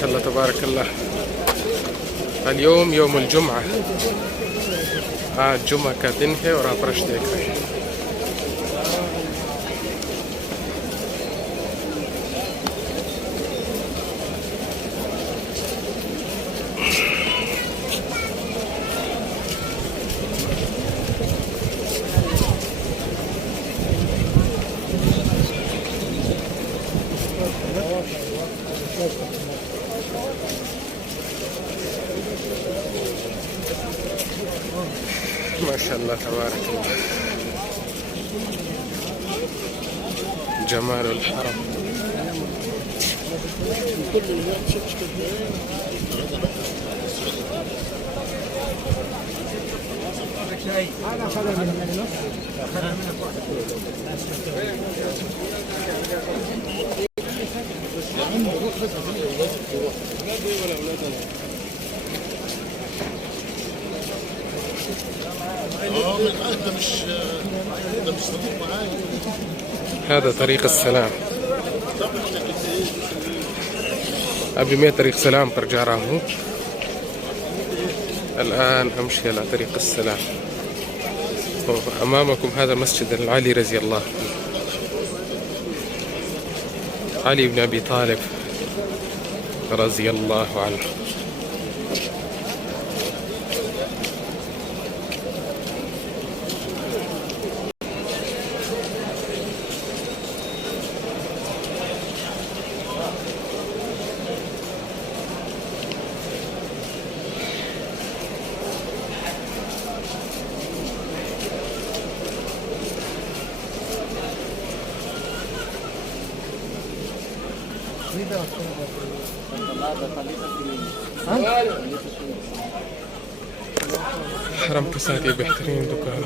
شاء الله تبارك الله. اليوم يوم الجمعة. الجمعة كاتنهي ورا برشتك. ما شاء الله تبارك الله، جمال الحرم. هذا طريق السلام. أبي 100 طريق سلام برجع راهو. الآن أمشي على طريق السلام. أمامكم هذا مسجد العلي رضي الله عنه، علي بن أبي طالب رضي الله عنه. حرم كساتي بهترين دكان.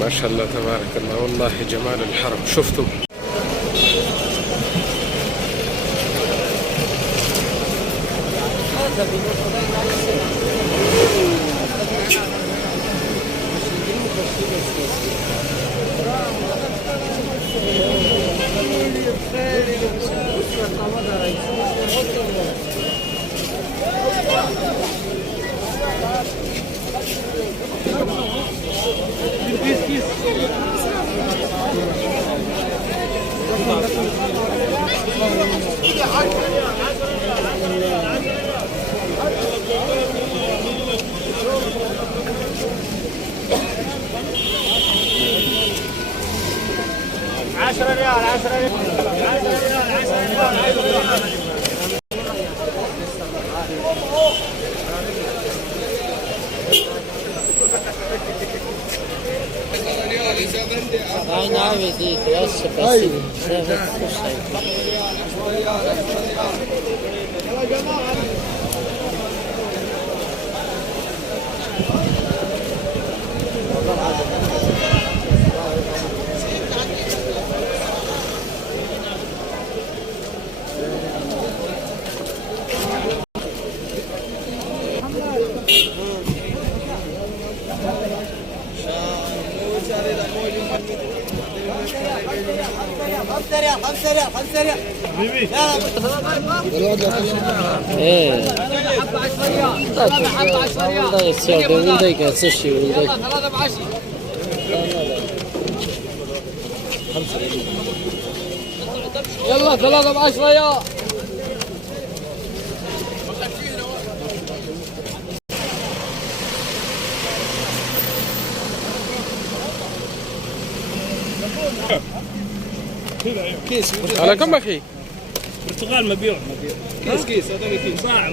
ما شاء الله تبارك الله، والله جمال الحرم. شفتوا عشرة ريال 10 ريال 10 ريال. خمسة ريال حبيبي. ايه والله السعودية ولدي قاعد تشتي ولدي. يلا 3 ب10 يا كيس على كم اخي؟ برتقال مبيوع كيس هذا كيس صاع